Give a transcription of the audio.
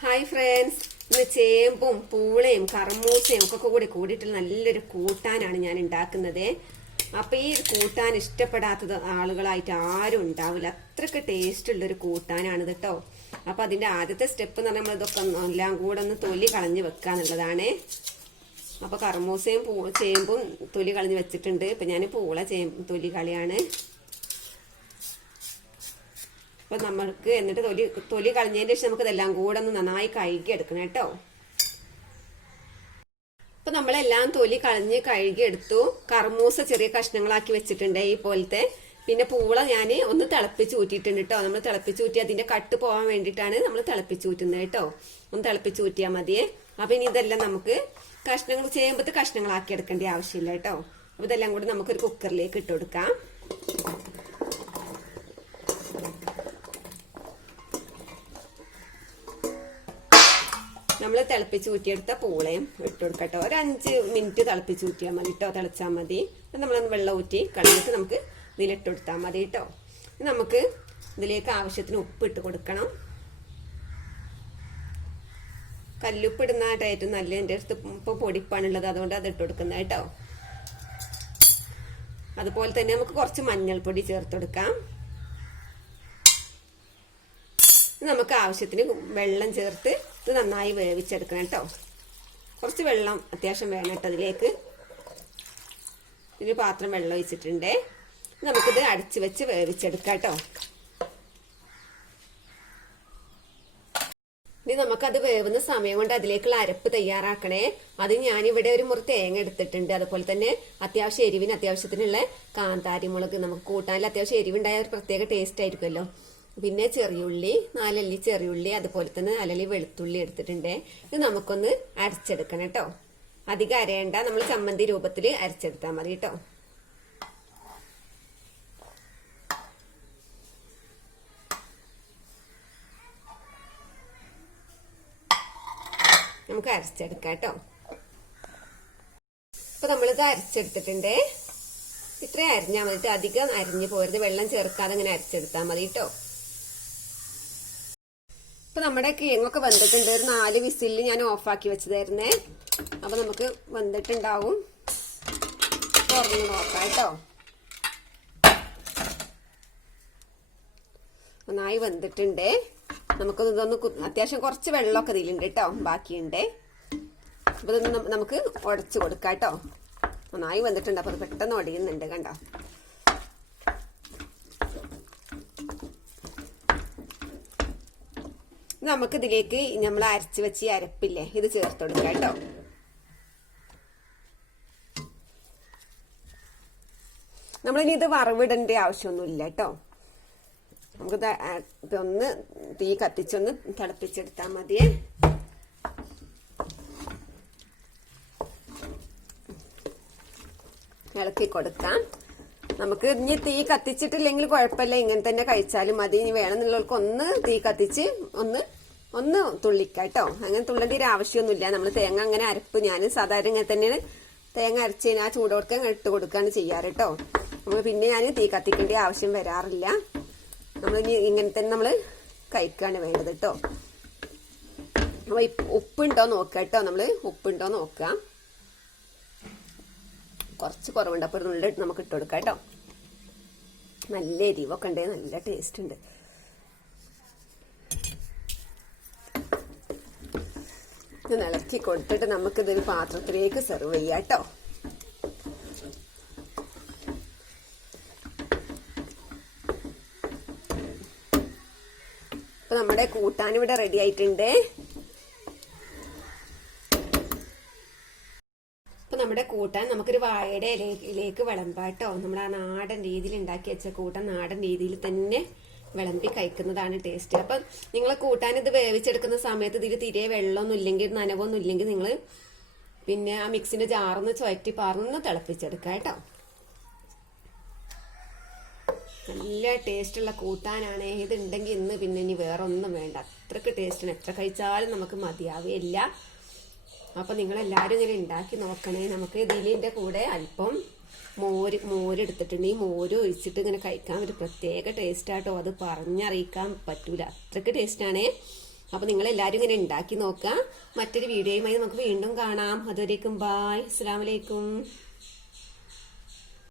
Hi friends, ഇന്ന് ചേമ്പും പൂളയും കർമൂസയും ഒക്കെ കൂടിയിട്ടുള്ള നല്ലൊരു കൂട്ടാനാണ് ഞാൻ ഉണ്ടാക്കുന്നത്. അപ്പൊ ഈ കൂട്ടാൻ ഇഷ്ടപ്പെടാത്തത് ആളുകളായിട്ട് ആരും ഉണ്ടാവില്ല. അത്രക്ക് ടേസ്റ്റ് ഉള്ളൊരു കൂട്ടാനാണ് കേട്ടോ. അപ്പൊ അതിന്റെ ആദ്യത്തെ സ്റ്റെപ്പ് എന്ന് പറഞ്ഞാൽ നമ്മൾ ഇതൊക്കെ എല്ലാം കൂടെ ഒന്ന് തൊലി കളഞ്ഞ് വെക്കാന്നുള്ളതാണ്. അപ്പൊ കർമൂസയും ചേമ്പും തൊലി കളഞ്ഞ് വെച്ചിട്ടുണ്ട്. ഇപ്പൊ ഞാൻ പൂള തൊലി കളിയാണ്. അപ്പൊ നമ്മൾക്ക് എന്നിട്ട് തൊലി കളഞ്ഞതിന് ശേഷം നമുക്ക് ഇതെല്ലാം കൂടെ ഒന്ന് നന്നായി കഴുകി എടുക്കണം കേട്ടോ. അപ്പൊ നമ്മളെല്ലാം തൊലി കളഞ്ഞ് കഴുകി എടുത്തു. കർമൂസ ചെറിയ കഷ്ണങ്ങളാക്കി വെച്ചിട്ടുണ്ട് ഈ പോലത്തെ. പിന്നെ പൂള ഞാൻ ഒന്ന് തിളപ്പിച്ച് ഊറ്റിയിട്ടുണ്ട് കേട്ടോ. നമ്മൾ തിളപ്പിച്ച് ഊറ്റി അതിന്റെ കട്ട് പോകാൻ വേണ്ടിയിട്ടാണ് നമ്മൾ തിളപ്പിച്ച് ഊറ്റുന്നത് കേട്ടോ. ഒന്ന് തിളപ്പിച്ച് ഊറ്റിയാൽ മതിയേ. അപ്പൊ ഇനി ഇതെല്ലാം നമുക്ക് ചേമ്പത്ത് കഷ്ണങ്ങളാക്കി എടുക്കേണ്ട ആവശ്യമില്ല കേട്ടോ. അപ്പൊ ഇതെല്ലാം കൂടി നമുക്കൊരു കുക്കറിലേക്ക് ഇട്ട് കൊടുക്കാം. നമ്മൾ തിളപ്പിച്ച് ഊറ്റിയെടുത്ത പൂളയും ഇട്ട് കൊടുക്കട്ടോ. ഒരു 5 മിനിറ്റ് തിളപ്പിച്ച് ഊറ്റിയാൽ മതി കേട്ടോ. തിളച്ചാൽ മതി. നമ്മളൊന്ന് വെള്ളം ഊറ്റി കളഞ്ഞിട്ട് നമുക്ക് ഇതിലിട്ട് കൊടുത്താൽ മതി കേട്ടോ. നമുക്ക് ഇതിലേക്ക് ആവശ്യത്തിന് ഉപ്പ് ഇട്ട് കൊടുക്കണം. കല്ലുപ്പ് ഇടുന്നതായിട്ട് ഏറ്റവും നല്ല. എൻ്റെ അടുത്ത് ഇപ്പൊ പൊടിപ്പാണുള്ളത്, അതുകൊണ്ട് അത് ഇട്ട് കൊടുക്കുന്നത് കേട്ടോ. അതുപോലെ തന്നെ നമുക്ക് കുറച്ച് മഞ്ഞൾപ്പൊടി ചേർത്ത് കൊടുക്കാം. നമുക്ക് ആവശ്യത്തിന് വെള്ളം ചേർത്ത് ഇത് നന്നായി വേവിച്ചെടുക്കണം കേട്ടോ. കുറച്ച് വെള്ളം അത്യാവശ്യം വേണം കേട്ടോ അതിലേക്ക്. ഒരു പാത്രം വെള്ളം ഒഴിച്ചിട്ടുണ്ട്. നമുക്കിത് അടച്ചു വെച്ച് വേവിച്ചെടുക്കാം കേട്ടോ. ഇനി നമുക്കത് വേവുന്ന സമയം കൊണ്ട് അതിലേക്കുള്ള അരപ്പ് തയ്യാറാക്കണേ. അത് ഞാനിവിടെ ഒരു മുറി തേങ്ങ എടുത്തിട്ടുണ്ട്. അതുപോലെ തന്നെ അത്യാവശ്യം എരിവിന് അത്യാവശ്യത്തിനുള്ള കാന്താരി മുളക്. നമുക്ക് കൂട്ടാനിൽ അത്യാവശ്യം എരിവുണ്ടായ ഒരു പ്രത്യേക ടേസ്റ്റ് ആയിരിക്കുമല്ലോ. പിന്നെ ചെറിയുള്ളി, 4 അല്ലി ചെറിയുള്ളി, അതുപോലെ തന്നെ 4 അല്ലി വെളുത്തുള്ളി എടുത്തിട്ടുണ്ട്. ഇത് നമുക്കൊന്ന് അരച്ചെടുക്കണം കേട്ടോ. അധികം അരയണ്ട, നമ്മൾ ചമ്മന്തി രൂപത്തിൽ അരച്ചെടുത്താൽ മതി കേട്ടോ. നമുക്ക് അരച്ചെടുക്കാം കേട്ടോ. ഇപ്പൊ നമ്മളിത് അരച്ചെടുത്തിട്ടുണ്ട്. ഇത്രയും അരിഞ്ഞാൽ മതി. അധികം അരിഞ്ഞു പോരുത്. വെള്ളം ചേർക്കാതെ അങ്ങനെ അരച്ചെടുത്താൽ മതി കേട്ടോ. ഇപ്പൊ നമ്മുടെ കിഴങ്ങൊക്കെ വെന്തിട്ടുണ്ട്. ഒരു 4 വിസിലിൽ ഞാൻ ഓഫാക്കി വെച്ചതായിരുന്നേ. അപ്പൊ നമുക്ക് വെന്തിട്ടുണ്ടാവും. തുറന്ന് നോക്കാം കേട്ടോ. നന്നായി വെന്തിട്ടുണ്ട്. നമുക്കിതൊന്ന് അത്യാവശ്യം കുറച്ച് വെള്ളമൊക്കെ ഇതിലുണ്ട് കേട്ടോ, ബാക്കിയുണ്ട്. അപ്പൊ ഇതൊന്ന് നമുക്ക് ഉടച്ചു കൊടുക്കാം കേട്ടോ. നന്നായി വന്നിട്ടുണ്ട്. അപ്പൊ അത് പെട്ടെന്ന് ഒടിയുന്നുണ്ട് കണ്ടോ. നമുക്ക് ഇതിലേക്ക് നമ്മൾ അരച്ചു വെച്ച് ഈ അരപ്പില്ലേ, ഇത് ചേർത്ത് കൊടുക്കാം കേട്ടോ. നമ്മളിനി ഇത് വറവിടേണ്ട ആവശ്യമൊന്നുമില്ല കേട്ടോ. നമുക്കിത് ഇതൊന്ന് തീ കത്തിച്ചൊന്ന് തിളപ്പിച്ചെടുത്താൽ മതിയേ. ഇളക്കി കൊടുക്കാം. നമുക്ക് ഇനി തീ കത്തിച്ചിട്ടില്ലെങ്കിൽ കുഴപ്പമില്ല, ഇങ്ങനെ തന്നെ കഴിച്ചാലും മതി. ഇനി വേണമെന്നുള്ളവർക്ക് ഒന്ന് തീ കത്തിച്ച് ഒന്ന് തുള്ളിക്കാം കേട്ടോ. അങ്ങനെ തുള്ളേണ്ട ഒരു ആവശ്യമൊന്നുമില്ല. നമ്മൾ തേങ്ങ അങ്ങനെ അരപ്പ് ഞാൻ സാധാരണ ഇങ്ങനെ തന്നെയാണ് തേങ്ങ അരച്ച് ആ ചൂടോടൊക്കെ ഇട്ട് കൊടുക്കുകയാണ് ചെയ്യാറ് കേട്ടോ. നമ്മൾ പിന്നെ ഞാൻ തീ കത്തിക്കേണ്ട ആവശ്യം വരാറില്ല. നമ്മൾ ഇങ്ങനെ തന്നെ നമ്മൾ കഴിക്കുകയാണ് വേണ്ടത് കേട്ടോ. അപ്പൊ ഉപ്പുണ്ടോ നോക്കുക കേട്ടോ. നമ്മള് ഉപ്പുണ്ടോ നോക്കുക. കുറച്ച് കുറവുണ്ട്. അപ്പൊ ഉള്ളിൽ നമുക്ക് ഇട്ട് കൊടുക്കാം കേട്ടോ. നല്ല എരിവൊക്കെ ഉണ്ട്, നല്ല ടേസ്റ്റ് ഉണ്ട്. ഇത് ഇളക്കി കൊടുത്തിട്ട് നമുക്കിതൊരു പാത്രത്തിലേക്ക് സെർവ് ചെയ്യാം കേട്ടോ. അപ്പൊ നമ്മുടെ കൂട്ടാൻ ഇവിടെ റെഡി ആയിട്ടുണ്ട്. അപ്പൊ നമ്മുടെ കൂട്ടാൻ നമുക്കൊരു വാഴയുടെ ഇലയിലേക്ക് വിളമ്പാട്ടോ. നമ്മൾ ആ നാടൻ രീതിയിൽ ഉണ്ടാക്കി വെച്ച കൂട്ടാൻ നാടൻ രീതിയിൽ തന്നെ വിളമ്പി കഴിക്കുന്നതാണ് ടേസ്റ്റ്. അപ്പൊ നിങ്ങൾ കൂട്ടാൻ ഇത് വേവിച്ചെടുക്കുന്ന സമയത്ത് ഇതിൽ തീരെ വെള്ളമൊന്നും ഇല്ലെങ്കിൽ നനവൊന്നും ഇല്ലെങ്കിൽ നിങ്ങൾ പിന്നെ ആ മിക്സിന്റെ ജാറൊന്ന് ചുവറ്റി പാർന്ന് തിളപ്പിച്ചെടുക്കുക കേട്ടോ. നല്ല ടേസ്റ്റുള്ള കൂട്ടാനാണ്. ഇതുണ്ടെങ്കിൽ ഇന്ന് പിന്നെ ഇനി വേറെ ഒന്നും വേണ്ട. അത്രക്ക് ടേസ്റ്റാണ്. എത്ര കഴിച്ചാലും നമുക്ക് മതിയാവുകയില്ല. അപ്പൊ നിങ്ങൾ എല്ലാവരും ഇങ്ങനെ ഉണ്ടാക്കി നോക്കണേ. നമുക്ക് ഇതിലിന്റെ കൂടെ അല്പം മോരെടുത്തിട്ടുണ്ട്. ഈ മോര് ഒഴിച്ചിട്ട് ഇങ്ങനെ കഴിക്കാൻ ഒരു പ്രത്യേക ടേസ്റ്റാട്ടോ, അത് പറഞ്ഞറിയിക്കാൻ പറ്റൂല, അത്രയ്ക്ക് ടേസ്റ്റാണേ. അപ്പൊ നിങ്ങൾ എല്ലാവരും ഇങ്ങനെ ഉണ്ടാക്കി നോക്കാം. മറ്റൊരു വീഡിയോയുമായി നമുക്ക് വീണ്ടും കാണാം. അതുവരേക്കും ബായ്, അസ്സലാമു അലൈക്കും.